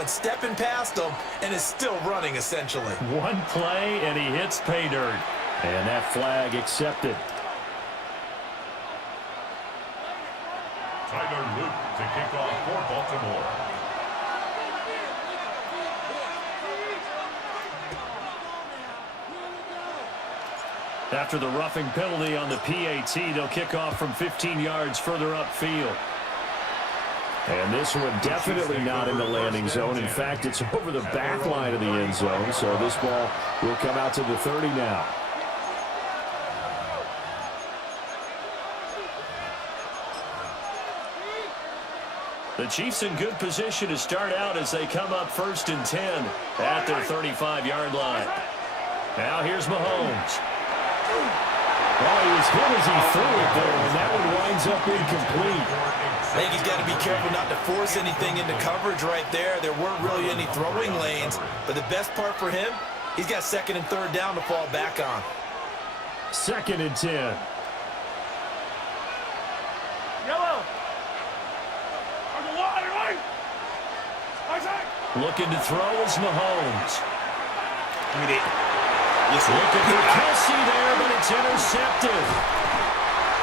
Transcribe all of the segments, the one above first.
went stepping past him and is still running, essentially. One play, and he hits pay dirt. And that flag accepted. Tyler Luke to kick off for Baltimore. After the roughing penalty on the PAT, they'll kick off from 15 yards further upfield. And this one definitely not in the landing zone. In fact, it's over the back line of the end zone, so this ball will come out to the 30 now. The Chiefs in good position to start out as they come up 1st and 10 at their 35-yard line. Now here's Mahomes. Well, he was hit as he threw it there, and that one winds up incomplete. I think he's got to be careful not to force anything into coverage right there. There weren't really any throwing lanes, but the best part for him, he's got 2nd and 3rd down to fall back on. 2nd and 10. Looking to throw is Mahomes. Looking for Kelsey there, but it's intercepted.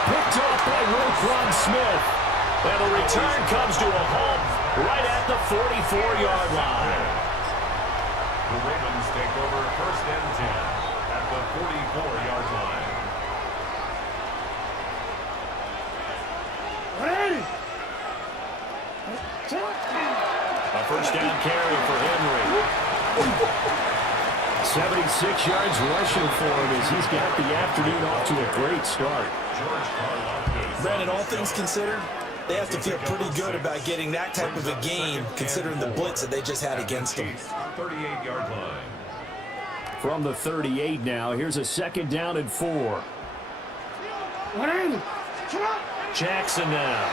Picked off by Roquan Smith. And the return comes to a halt right at the 44-yard line. The Ravens take over 1st and 10 at the 44-yard line. A 1st down carry for Henry. 76 yards rushing for him as he's got the afternoon off to a great start. Brandon, all things considered, they have to feel pretty good about getting that type of a game considering the blitz that they just had against them. 38-yard line. From the 38 now, here's a 2nd down and 4. Jackson now.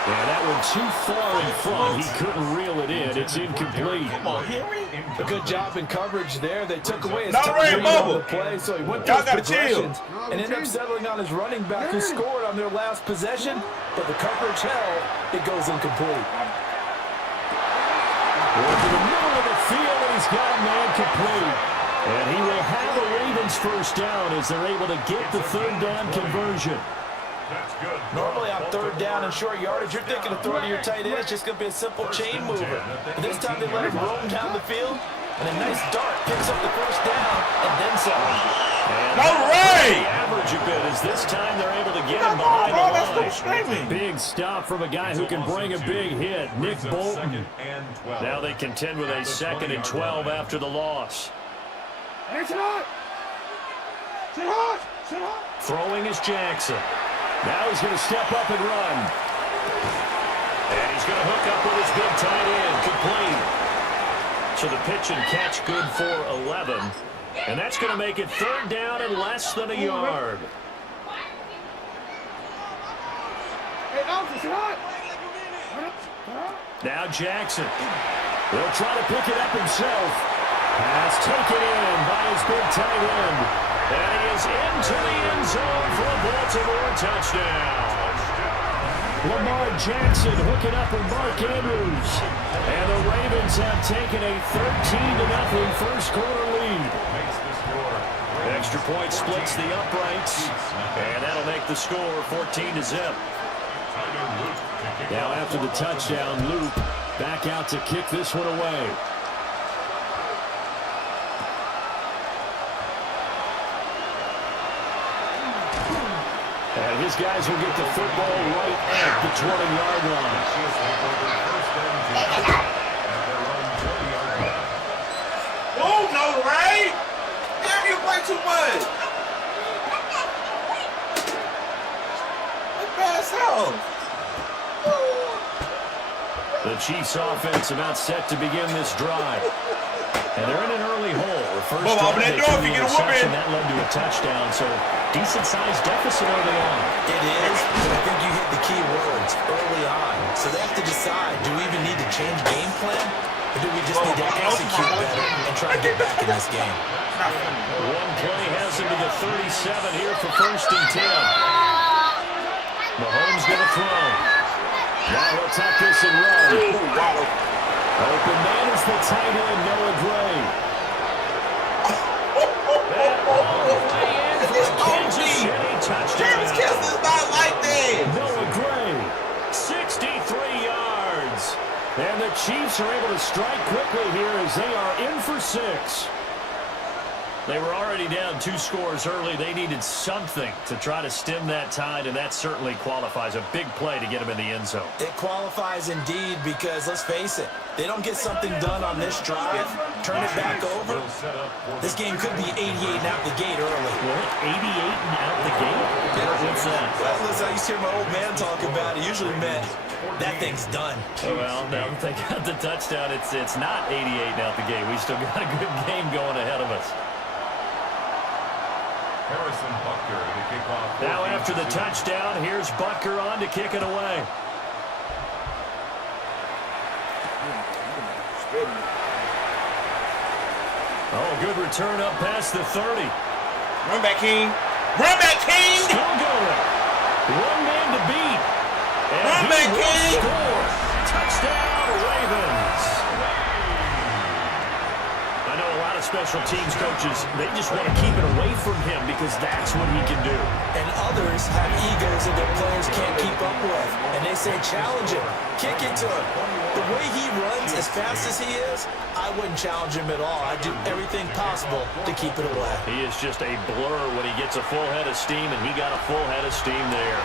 Yeah, that one too far in front. He couldn't reel it in. It's incomplete. Come on, Henry. A good job in coverage there. They took away his top read on the play, so he went through his progressions and ended up settling on his running back who scored on their last possession, but the coverage held. It goes incomplete. Into the middle of the field, and he's got a man complete. And he will have the Ravens 1st down as they're able to get the 3rd down conversion. Normally on 3rd down and short yardage, you're thinking of throwing to your tight end. It's just going to be a simple chain mover. But this time they let him roam down the field, and a nice dart picks up the 1st down, and then some. All right! Average a bit as this time they're able to get him behind the line. Big stop from a guy who can bring a big hit, Nick Bolton. Now they contend with a 2nd and 12 after the loss. Throwing is Jackson. Now he's going to step up and run. And he's going to hook up with his big tight end, complete. So the pitch and catch good for 11. And that's going to make it 3rd down and less than a yard. Now Jackson. He'll try to pick it up himself. Pass taken in by his big tight end. And he is into the end zone for a Baltimore touchdown. Lamar Jackson hooking up with Mark Andrews. And the Ravens have taken a 13-0 first quarter lead. Extra point splits the uprights. And that'll make the score 14-0. Now after the touchdown, Luke back out to kick this one away. And his guys will get the football right at the 20-yard line. Oh, no, right? Damn, you play too much. Let's pass out. The Chiefs offense about set to begin this drive. And they're in an early hole. The first drive, they threw the interception. That led to a touchdown, so decent-sized deficit early on. It is, but I think you hit the key words early on. So they have to decide, do we even need to change game plan? Or do we just need to execute better and try to get back in this game? One play has him to the 37 here for 1st and 10. Mahomes going to throw. Now he'll tuck this and run. Open man is the tight end, Noah Gray. And all the way in for Kansas City touchdown. Travis Kelce is not like that. Noah Gray, 63 yards. And the Chiefs are able to strike quickly here as they are in for 6. They were already down 2 scores early. They needed something to try to stem that tide, and that certainly qualifies. A big play to get them in the end zone. It qualifies indeed because, let's face it, they don't get something done on this drive, turn it back over. This game could be 88 and out the gate early. What? 88 and out the gate? What's that? Well, listen, I used to hear my old man talk about it. Usually meant that thing's done. Well, now that they got the touchdown, it's not 88 and out the gate. We still got a good game going ahead of us. Harrison Butker to kick off. Now after the touchdown, here's Butker on to kick it away. Oh, good return up past the 30. Run back, King. Run back, King. Still going. One man to beat. And Run back, King. Score. Touchdown, Ravens. I know a lot of special teams coaches, they just want to keep it away from him because that's what he can do. And others have egos that their players can't keep up with. And they say, challenge him, kick it to him. The way he runs, as fast as he is, I wouldn't challenge him at all. I'd do everything possible to keep it away. He is just a blur when he gets a full head of steam, and he got a full head of steam there.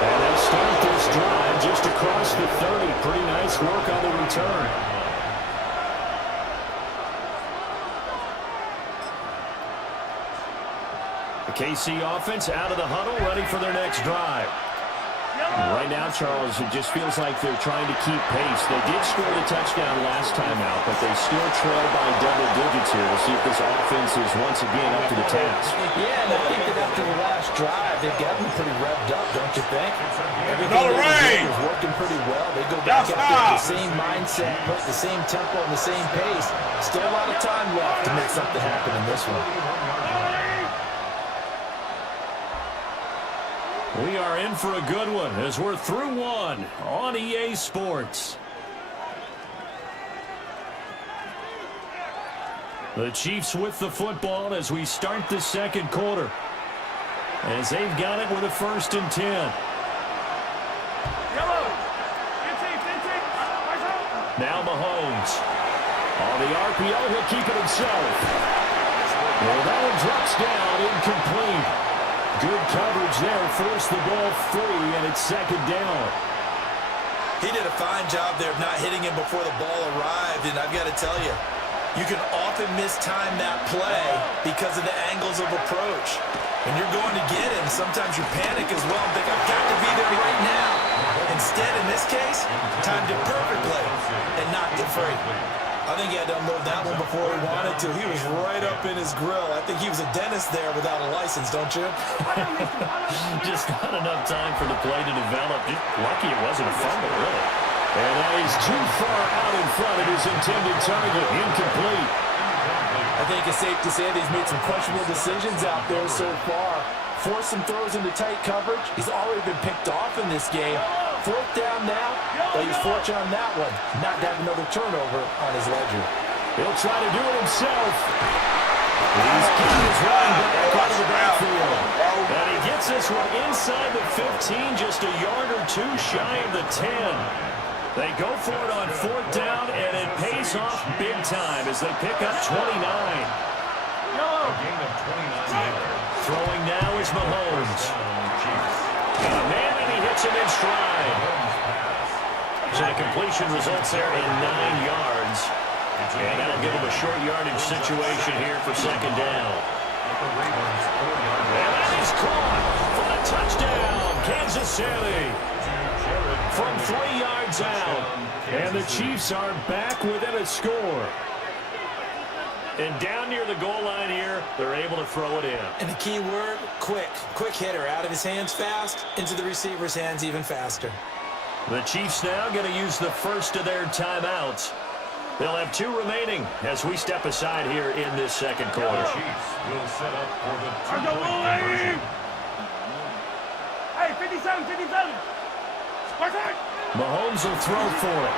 And they start this drive just across the 30. Pretty nice work on the return. The KC offense out of the huddle, ready for their next drive. Right now, Charles, it just feels like they're trying to keep pace. They did score the touchdown last time out, but they still trail by double digits here. We'll see if this offense is once again up to the task. Yeah, and I think that after the last drive, they've got them pretty revved up, don't you think? Everything Another they're ring. doing is working pretty well. They go back up there with the same mindset, put the same tempo and the same pace. Still a lot of time left to make something happen in this one. We are in for a good one as we're through one on EA Sports. The Chiefs with the football as we start the second quarter. As they've got it with a 1st and 10. Now Mahomes. On the RPO, he'll keep it himself. Well, that one drops down, incomplete. Good coverage there, forced the ball free, and it's 2nd down. He did a fine job there of not hitting him before the ball arrived, and I've got to tell you, you can often mistime that play because of the angles of approach. When you're going to get him, sometimes you panic as well and think, I've got to be there right now. Instead, in this case, timed it perfectly and knocked it free. I think he had to unload that one before he wanted to. He was right up in his grill. I think he was a dentist there without a license, don't you? Just not enough time for the play to develop. Just lucky it wasn't a fumble, really. And that is too far out in front of his intended target. Incomplete. I think it's safe to say that he's made some questionable decisions out there so far. Forced some throws into tight coverage. He's already been picked off in this game. 4th down now. Well, he's fortunate on that one. Not to have another turnover on his ledger. He'll try to do it himself. He's getting his run back out of the backfield. And he gets this one inside the 15, just a yard or two shy of the 10. They go for it on 4th down, and it pays off big time as they pick up 29. A gain of 29 yards. Throwing now is Mahomes. Man, and he hits him in stride. So the completion results there in 9 yards. And that'll give him a short yardage situation here for 2nd down. And that is caught for the touchdown, Kansas City. From 3 yards out. And the Chiefs are back within a score. And down near the goal line here, they're able to throw it in. And the key word, quick. Quick hitter. Out of his hands fast, into the receiver's hands even faster. The Chiefs now going to use the first of their timeouts. They'll have 2 remaining as we step aside here in this second quarter. The Chiefs will set up for the 2-point conversion. Mahomes will throw for it.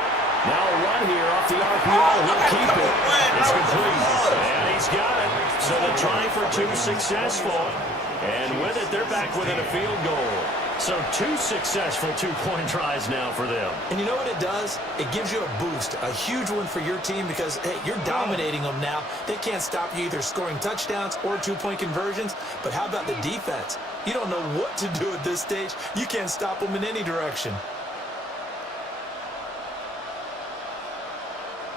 Now a run here off the RPO. He'll keep it. It's complete. And he's got it. So the try for two successful. And with it, they're back within a field goal. So two successful two-point tries now for them. And you know what it does? It gives you a boost, a huge one for your team because, hey, you're dominating them now. They can't stop you either scoring touchdowns or two-point conversions. But how about the defense? You don't know what to do at this stage. You can't stop them in any direction.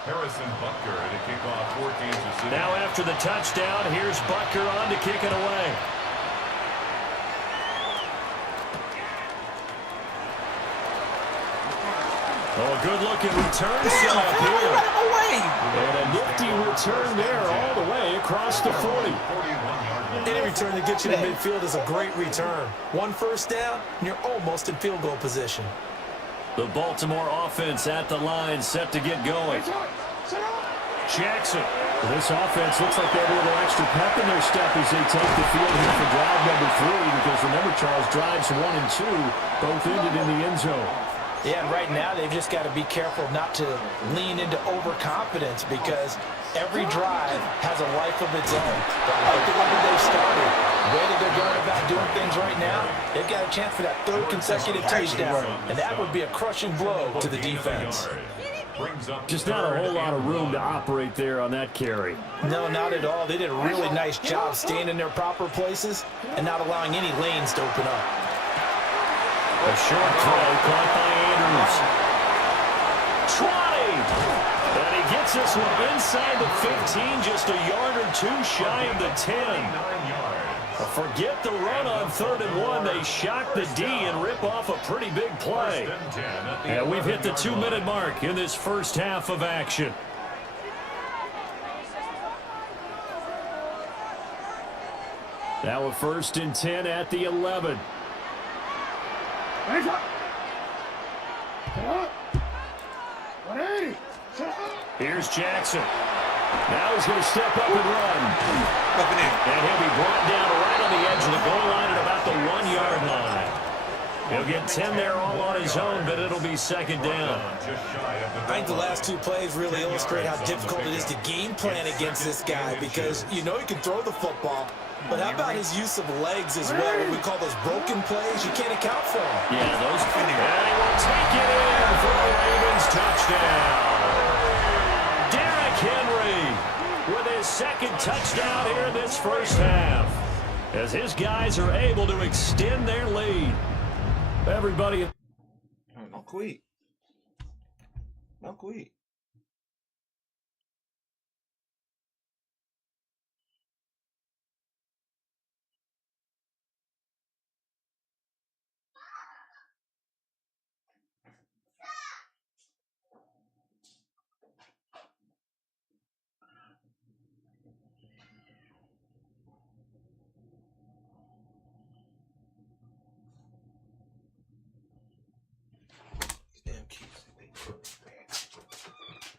Harrison Butker to kick off for Kansas City. Now after the touchdown, here's Butker on to kick it away. Oh, a good-looking return set up here. And a nifty return there all the way across the 40. Any return that gets you to midfield is a great return. One first down, and you're almost in field goal position. The Baltimore offense at the line, set to get going. Jackson. This offense looks like they have a little extra pep in their step as they take the field here for drive number 3, because remember, Charles, drives 1 and 2 both ended in the end zone. Yeah, and right now they've just got to be careful not to lean into overconfidence because every drive has a life of its own. I like the way that they've started. The way that they're going about doing things right now, they've got a chance for that third consecutive touchdown, and that would be a crushing blow to the defense. Just not a whole lot of room to operate there on that carry. No, not at all. They did a really nice job staying in their proper places and not allowing any lanes to open up. A short throw caught by Andrews. 20! And he gets this one inside the 15, just a yard or two shy of the 10. Forget the run on 3rd and 1. They shock the D and rip off a pretty big play. And we've hit the 2-minute mark in this first half of action. Now a 1st and 10 at the 11. Here's Jackson. Now he's going to step up and run. And he'll be brought down right on the edge of the goal line at about the 1-yard line. He'll get 10 there all on his own, but it'll be 2nd down. I think the last 2 plays really illustrate how difficult it is to game plan against this guy because you know he can throw the football, but how about his use of legs as well? What we call those broken plays, you can't account for them. Yeah, those. And he will take it in for the Ravens touchdown. Derrick Henry with his 2nd touchdown here in this first half, as his guys are able to extend their lead. Everybody. No quit. No quit.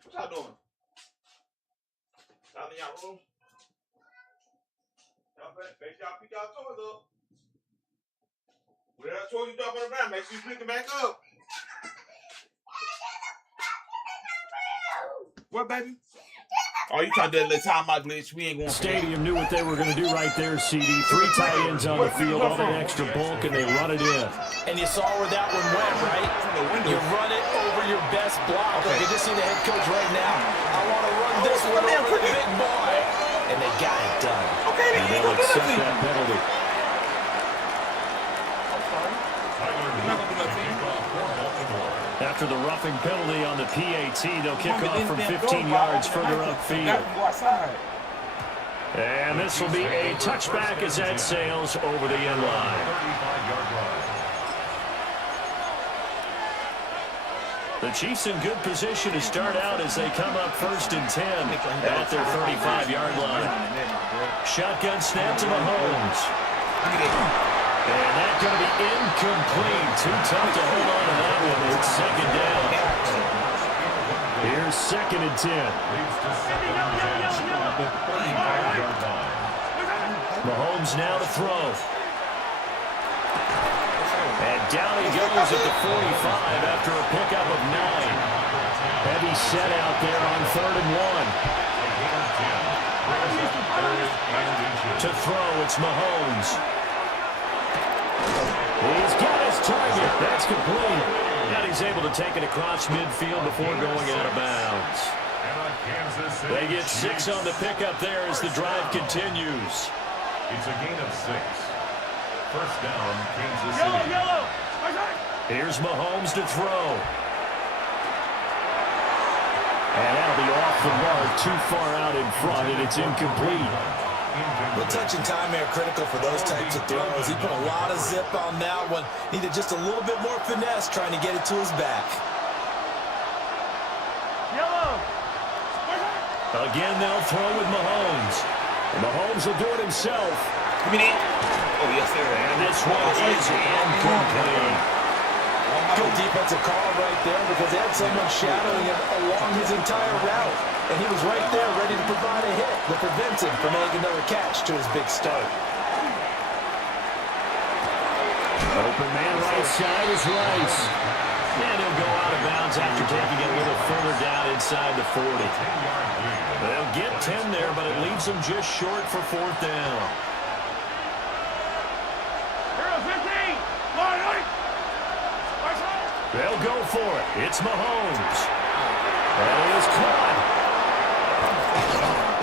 What y'all doing? Y'all in y'all room? Y'all make sure y'all pick y'all toys up. Whatever toy you dump on the ground, make sure you pick them back up. What, baby? Oh, you trying to do a little time out glitch? We ain't going to. Stadium knew what they were going to do right there, CD. 3 tight ends on the field, all that extra bulk, and they run it in. And you saw where that one went, right? You run it over your best block. Okay. Like you just see the head coach right now. I want to run this one over the big boy. And they got it done. Okay, and they'll accept that penalty. After the roughing penalty on the PAT, they'll kick off from 15 yards further upfield. And this will be a touchback as that sails over the end line. The Chiefs in good position to start out as they come up 1st and 10 at their 35-yard line. Shotgun snap to Mahomes. And that's going to be incomplete. Too tough to hold on to that one. It's 2nd down. Here's 2nd and 10. Mahomes now to throw. And down he goes at the 45 after a pickup of 9. Heavy set out there on 3rd and 1. To throw, it's Mahomes. He's got his target. That's complete. And he's able to take it across midfield before going out of bounds. They get 6 on the pickup there as the drive continues. It's a gain of 6. First down, Kansas City. Here's Mahomes to throw. And that'll be off the mark, too far out in front, and it's incomplete. Well, touch and time are critical for those types of throws. He put a lot of zip on that one. Needed just a little bit more finesse trying to get it to his back. Again, they'll throw with Mahomes. And Mahomes will do it himself. Give me that. Oh, yes, sir. And this one is incomplete. Good defensive call right there because they had someone shadowing him along his entire route. And he was right there ready to provide a hit that prevents him from making another catch to his big start. Open man right side is Rice. And he'll go out of bounds after taking it a little further down inside the 40. They'll get 10 there, but it leaves them just short for 4th down. They'll go for it. It's Mahomes. That is caught.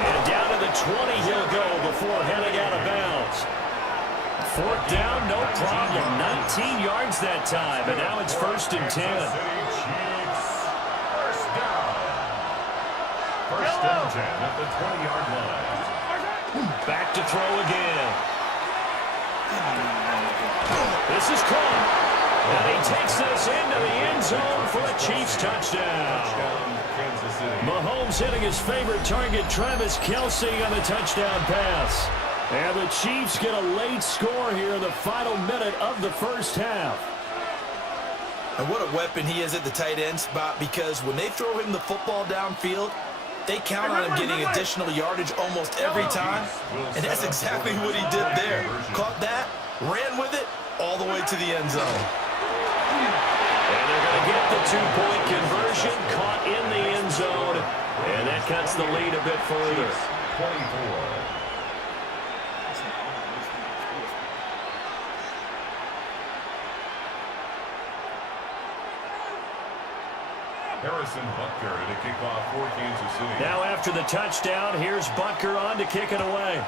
And down to the 20 he'll go before heading out of bounds. 4th down, no problem. 19 yards that time, and now it's 1st and 10. First and 10 at the 20-yard line. Back to throw again. This is caught. And he takes this into the end zone for a Chiefs touchdown. Mahomes hitting his favorite target, Travis Kelce, on the touchdown pass. And the Chiefs get a late score here in the final minute of the first half. And what a weapon he is at the tight end spot, because when they throw him the football downfield, they count on him getting additional yardage almost every time. And that's exactly what he did there. Caught that, ran with it, all the way to the end zone. And they're going to get the 2-point conversion, caught in the end zone. And that cuts the lead a bit further. 24. Harrison Butker to kick off for Kansas City. Now after the touchdown, here's Butker on to kick it away.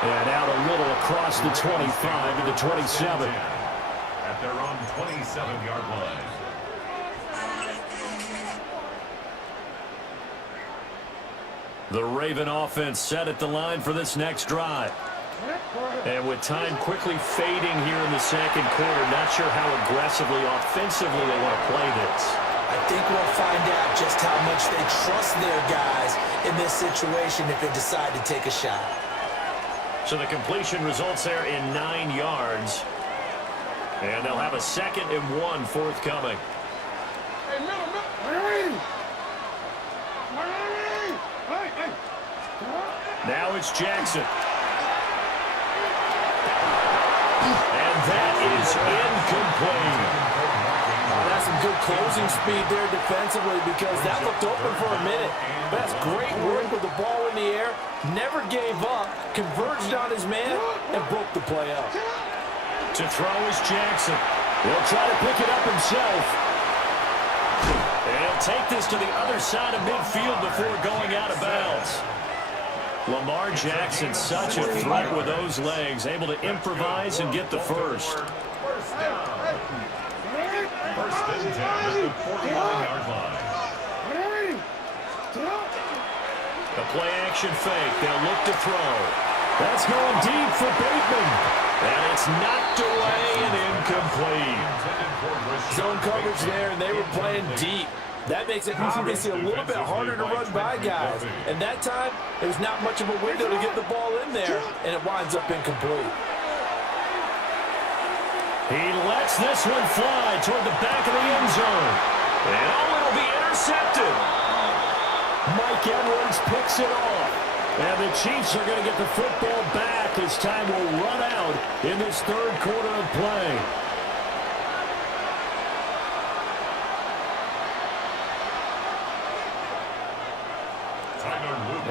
And out a little across the 25 to the 27. At their own 27-yard line. The Raven offense set at the line for this next drive. And with time quickly fading here in the second quarter, not sure how aggressively, offensively they want to play this. I think we'll find out just how much they trust their guys in this situation if they decide to take a shot. So the completion results there in 9 yards. And they'll have a 2nd and 1 forthcoming. Now it's Jackson. And that is incomplete. That's some good closing speed there defensively, because that looked open for a minute. But that's great work with the ball in the air. Never gave up, converged on his man, and broke the play up. To throw is Jackson. He'll try to pick it up himself. And he'll take this to the other side of midfield before going out of bounds. Lamar Jackson, such a threat with those legs, able to improvise and get the first. First down. First and 10 at the 49-yard line. The play action fake. They'll look to throw. That's going deep for Bateman. And it's knocked away and incomplete. Zone coverage there, and they were playing deep. That makes it obviously a little bit harder to run by guys. And that time, there was not much of a window to get the ball in there, and it winds up incomplete. He lets this one fly toward the back of the end zone. And it'll be intercepted. Mike Edwards picks it off. And the Chiefs are going to get the football back as time will run out in this third quarter of play.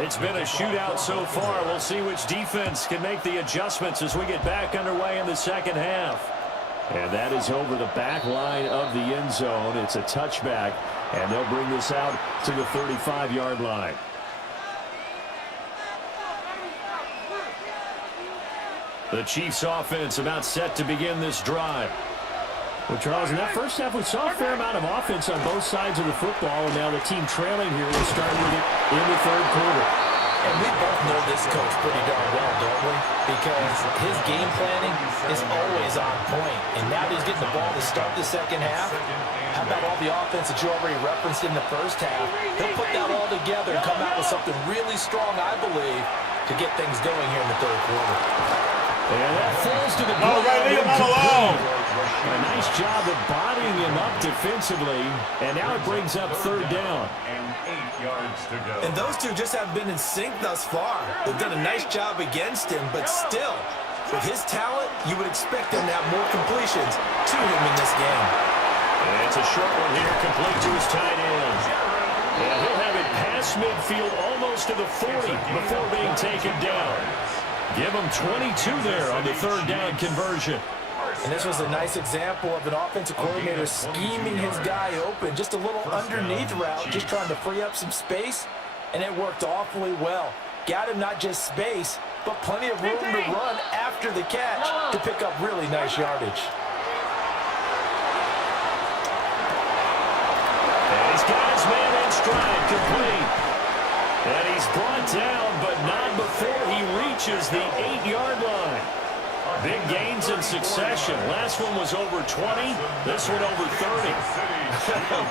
It's been a shootout so far. We'll see which defense can make the adjustments as we get back underway in the second half. And that is over the back line of the end zone. It's a touchback, and they'll bring this out to the 35-yard line. The Chiefs offense about set to begin this drive. Well, Charles, in that first half, we saw a fair amount of offense on both sides of the football, and now the team trailing here will start with it in the third quarter. And we both know this coach pretty darn well, don't we? Because his game planning is always on point. And now he's getting the ball to start the second half. How about all the offense that you already referenced in the first half? He'll put that all together and come out with something really strong, I believe, to get things going here in the third quarter. And that falls to the ground. A nice job of bodying him up defensively, and now it brings up third down. And 8 yards to go. And those two just haven't been in sync thus far. They've done a nice job against him, but still, with his talent, you would expect him to have more completions to him in this game. And it's a short one here, complete to his tight end. And he'll have it past midfield almost to the 40 before being taken down. Give him 22 there on the third down conversion. And this was a nice example of an offensive coordinator scheming his guy open. Just a little underneath route, just trying to free up some space, and it worked awfully well. Got him not just space, but plenty of room to run after the catch to pick up really nice yardage. And he's got his man in stride, complete. And he's brought down, but not before he reaches the 8-yard line. Big gains in succession. Last one was over 20. This one over 30.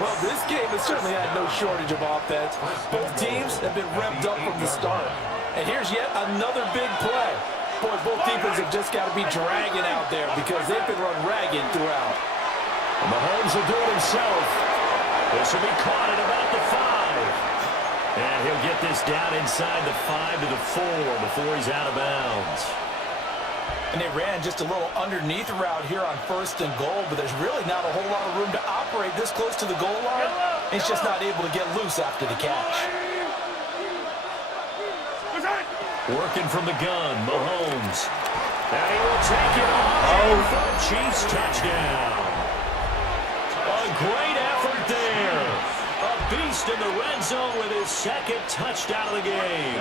Well, this game has certainly had no shortage of offense. Both teams have been revved up from the start. And here's yet another big play. Boy, both defenses have just got to be dragging out there because they've been run ragged throughout. Mahomes will do it himself. This will be caught at about the 5. And he'll get this down inside the 5 to the 4 before he's out of bounds. And they ran just a little underneath route here on 1st and goal, but there's really not a whole lot of room to operate this close to the goal line. He's just not able to get loose after the catch. Working from the gun, Mahomes. And he will take it on for a Chiefs touchdown. A great effort there. A beast in the red zone with his second touchdown of the game.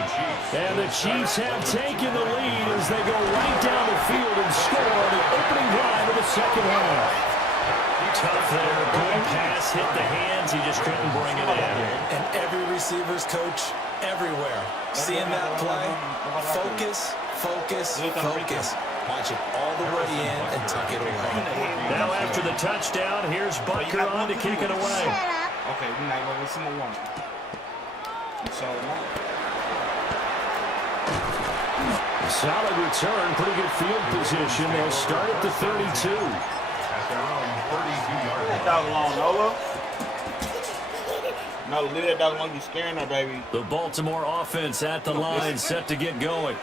And the Chiefs have taken the lead as they go right down the field and score on the opening drive of the second half. Tough there. Good pass, hit the hands. He just couldn't bring it in. And every receiver's coach everywhere. Seeing that play, focus, focus, focus. Watch it all the way in and tuck it away. Now after the touchdown, here's Butker on to kick it away. Okay, we're not going to listen to one. Solid return, pretty good field position. They'll start at the 32. At their own 32-yard line. That was long, Nola. No, leave that dog monkey scaring her, baby. The Baltimore offense at the line, set to get going.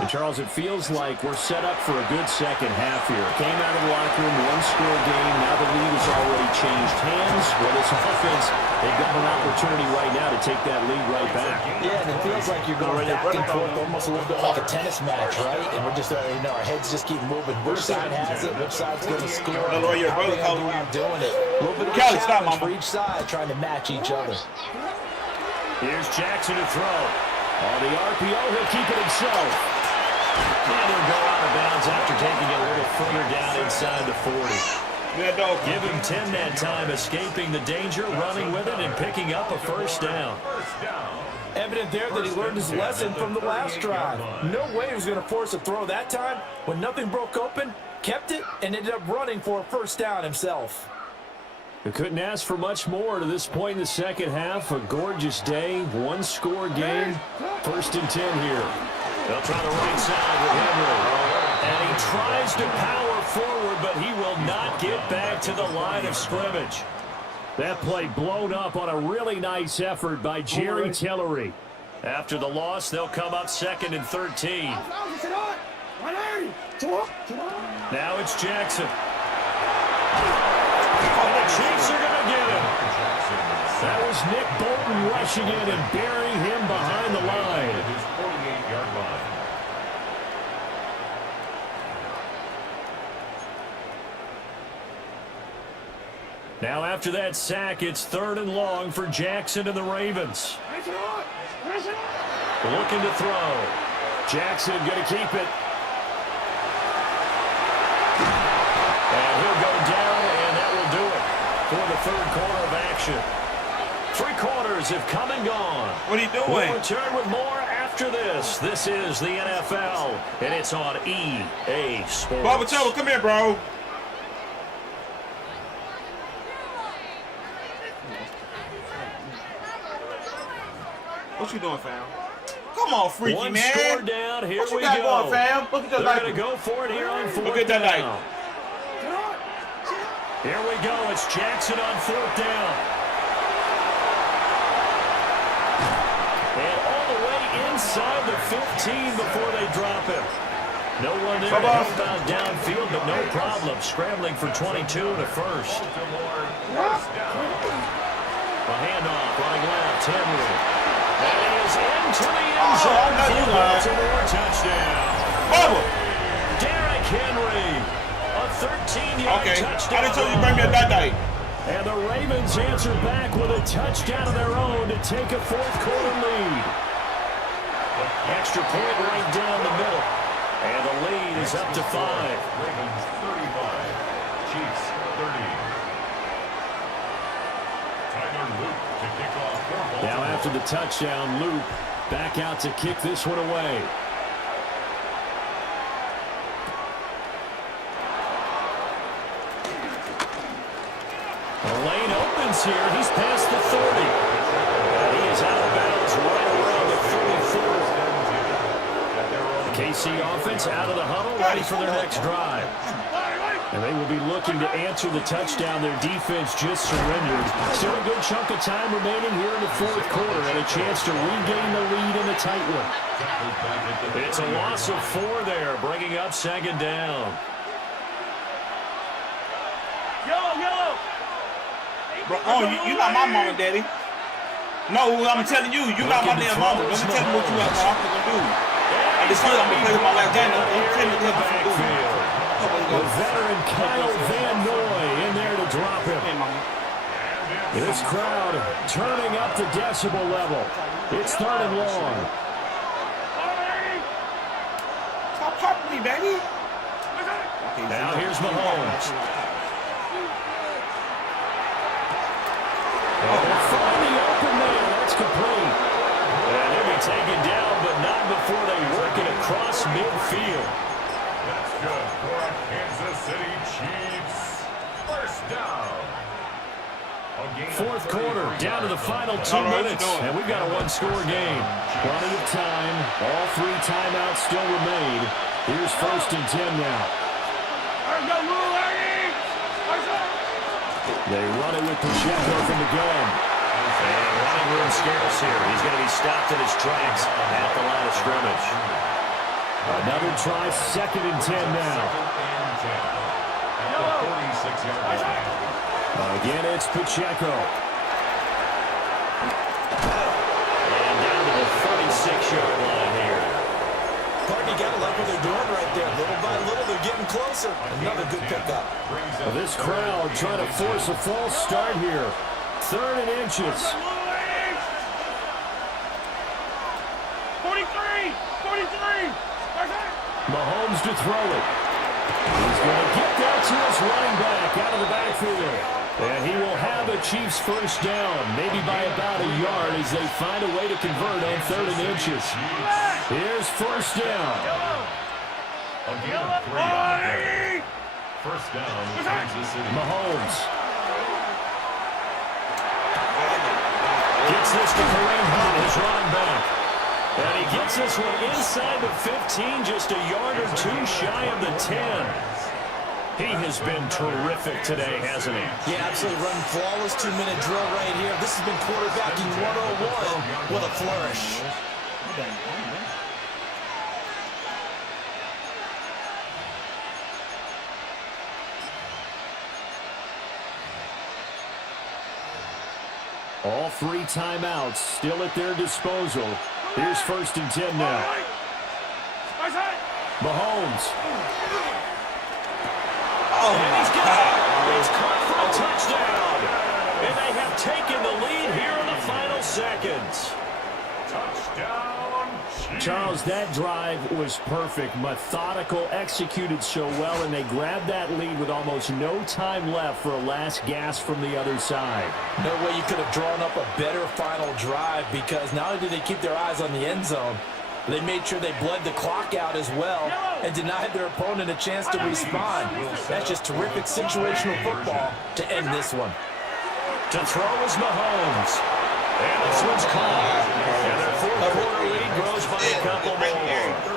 And Charles, it feels like we're set up for a good second half here. Came out of the locker room, one-score game. Now the lead has already changed hands. Well, this offense, they've got an opportunity right now to take that lead right back. Yeah, and it feels like you're going back and forth almost a little bit like a tennis match, right? And we're just, our heads just keep moving. Which side has it? Which side's going to score? How are they going to go out doing it? A little bit of a challenge for each side, trying to match each other. Here's Jackson to throw. On the RPO, he'll keep it himself. And he'll go out of bounds after taking it a little further down inside the 40. Give him 10 that time, escaping the danger, running with it, and picking up a first down. Evident there that he learned his lesson from the last drive. No way he was going to force a throw that time. When nothing broke open, kept it, and ended up running for a first down himself. We couldn't ask for much more to this point in the second half. A gorgeous day, one-score game. 1st and 10 here. They'll try the right side with Henry. And he tries to power forward, but he will not get back to the line of scrimmage. That play blown up on a really nice effort by Jerry Tillery. After the loss, they'll come up 2nd and 13. Now it's Jackson. The Chiefs are going to get him. That was Nick Bolton rushing in and burying him behind the line. His 48-yard line. Now after that sack, it's 3rd and long for Jackson and the Ravens. Looking to throw. Jackson going to keep it. And he'll go down, and that will do it for the 3rd quarter of action. 3 quarters have come and gone. What are you doing? We'll return with more after this. This is the NFL, and it's on EA Sports. Bubba Trouble, come here, bro. What you doing, fam? Come on, freaky One man. score down. Here what you we got go. going, fam? Look at your They're life. going to go for it here on 4th Look at that down. life. Here we go. It's Jackson on 4th down. And all the way inside the 15 before they drop him. No one there to help out downfield, but no problem. Scrambling for 22 and a first. A handoff, running left, Henry. That is into the end zone for the Baltimore touchdown. Bubba. Derrick Henry, a 13-yard touchdown. I didn't tell you to bring me a die. And the Ravens answer back with a touchdown of their own to take a 4th quarter lead. Extra point right down the middle. And the lead is up to 5. Ravens 35, Chiefs 30. Now after the touchdown, Luke back out to kick this one away. The lane opens here. He's past the 30. And he is out of bounds right around the 34. The KC offense out of the huddle, ready for their next drive. And they will be looking to answer the touchdown. Their defense just surrendered. Still a good chunk of time remaining here in the 4th quarter and a chance to regain the lead in a tight one. It's a loss of 4 there, bringing up 2nd down. Yellow. Bro, you not my mama, daddy. No, I'm telling you, you not my damn mama. Don't tell me what you are going to do. I just told you I'm going to play with my left hand. Don't tell me what I'm going to do. The veteran Kyle Van Noy in there to drop him. This crowd turning up the decibel level. It's 3rd and long. Stop popping me, baby. Now here's Mahomes. Finally open there. That's complete. And he'll be taken down, but not before they work it across midfield. That's good for our Kansas City Chiefs. 1st down. 4th quarter, down to the final 2 minutes, and we've got a 1-score game. Plenty of time. All 3 timeouts still remain. Here's 1st and 10 now. They run it with Pacheco from the gun. And running room scarce here. He's going to be stopped in his tracks at the line of scrimmage. Another try, 2nd and 10 now. At the 46-yard line. Again, it's Pacheco. And down to the 46-yard line here. Partner, you got to like what they're doing right there. Little by little, they're getting closer. Another good pickup. Well, this crowd trying to force a false start here. 3rd and inches. 43. Mahomes to throw it. He's going to get that to his running back out of the backfield. And he will have a Chiefs 1st down, maybe by about a yard as they find a way to convert on 3rd and inches. Here's 1st down. Again, 3 on the play. 1st down, Kansas City. Mahomes. Gets this to Kareem Hunt, his running back. And he gets this one inside the 15, just a yard or 2 shy of the 10. He has been terrific today, hasn't he? Yeah, absolutely. Running flawless 2-minute drill right here. This has been quarterbacking 101 with a flourish. All 3 timeouts still at their disposal. Here's 1st and 10 now. Mahomes. Oh, And he's got it. It's caught for a touchdown. And they have taken the lead here in the final seconds. Touchdown, Chiefs. Charles, that drive was perfect, methodical, executed so well, and they grabbed that lead with almost no time left for a last gasp from the other side. No way you could have drawn up a better final drive, because not only did they keep their eyes on the end zone, they made sure they bled the clock out as well and denied their opponent a chance to respond. That's just terrific situational football to end this one. To throw is Mahomes. And this one's caught. And their 4th-quarter lead grows by a couple more.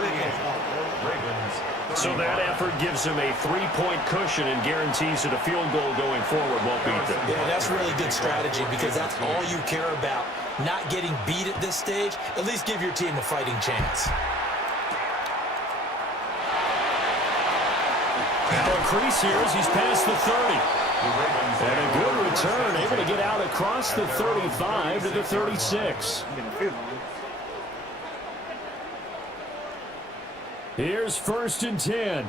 So that effort gives them a 3-point cushion and guarantees that a field goal going forward won't beat them. Yeah, that's really good strategy, because that's all you care about. Not getting beat at this stage. At least give your team a fighting chance. Crease here as he's past the 30. And a good return, able to get out across the 35 to the 36. Here's 1st and 10.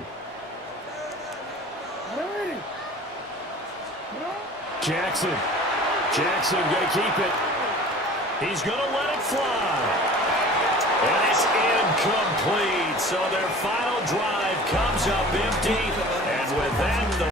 Jackson. Jackson going to keep it. He's going to let it fly. And it's incomplete. So their final drive comes up empty. And with that, the